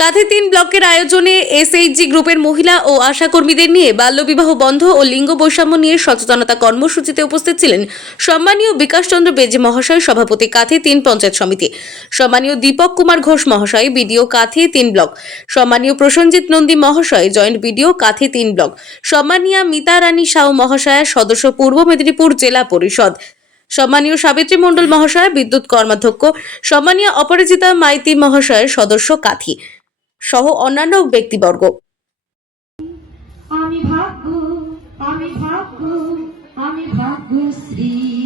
কাঁথি তিন ব্লকের আয়োজনে এসএইচজি গ্রুপের মহিলা ও আশাকর্মীদের নিয়ে বাল্যবিবাহ বন্ধ ও লিঙ্গ বৈষম্য নিয়ে সচেতনতা কর্মসূচিতে উপস্থিত ছিলেন সম্মানীয় বিকাশচন্দ্র বেজে মহাশয়, সভাপতি কাঁথি তিন পঞ্চায়েত সমিতি। সম্মানীয় দীপক কুমার ঘোষ মহাশয়, বিডিও কাঁথি তিন ব্লক। সম্মানীয় প্রসঞ্জিৎ নন্দী মহাশয়, জয়েন্ট বিডিও কাঁথি তিন ব্লক। সম্মানীয় মিতা রানী সাউ মহাশয়া, সদস্য পূর্ব মেদিনীপুর জেলা পরিষদ। সম্মানীয় সাবিত্রী মণ্ডল মহাশয়, বিদ্যুৎ কর্মাধ্যক্ষ। সম্মানীয় অপরাজিতা মাইতি মহাশয়ের সদস্য কাথি সহ অন্যান্য ব্যক্তিবর্গ। আমি ভাগ্য আমি ভাগ্য আমি ভাগ্যশ্রী।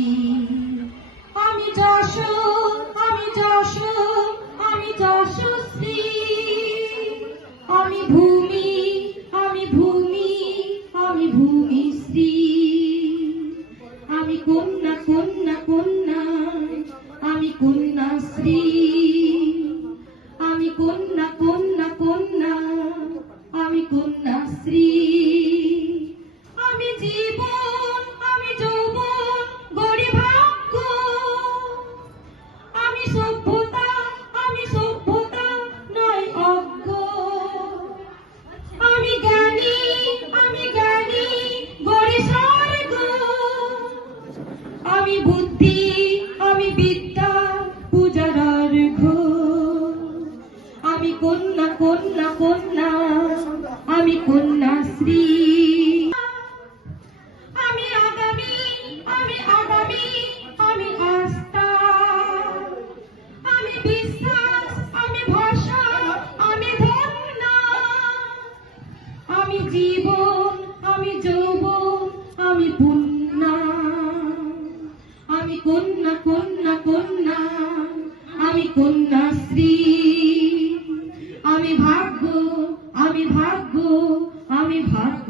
কন্যাশ্রী আমি জীবন, আমি যৌবন আমি সভ্যতা আমি সভ্যতা, নয় অজ্ঞ আমি জ্ঞানী আমি জ্ঞানী, গড়ি স্বর্গ। আমি বুদ্ধি, আমি বিদ্যা, পূজার আমি কন্যা কন্যা কন্যা আমি কন্যাশ্রী আমি আগামী আমি আগামী, আমি আমি বিশ্বাস, আমি ভাষা আমি আমি জীবন, আমি যৌবন, আমি আমি কন্যা কন্যা কন্যা। আমি ভাগ্য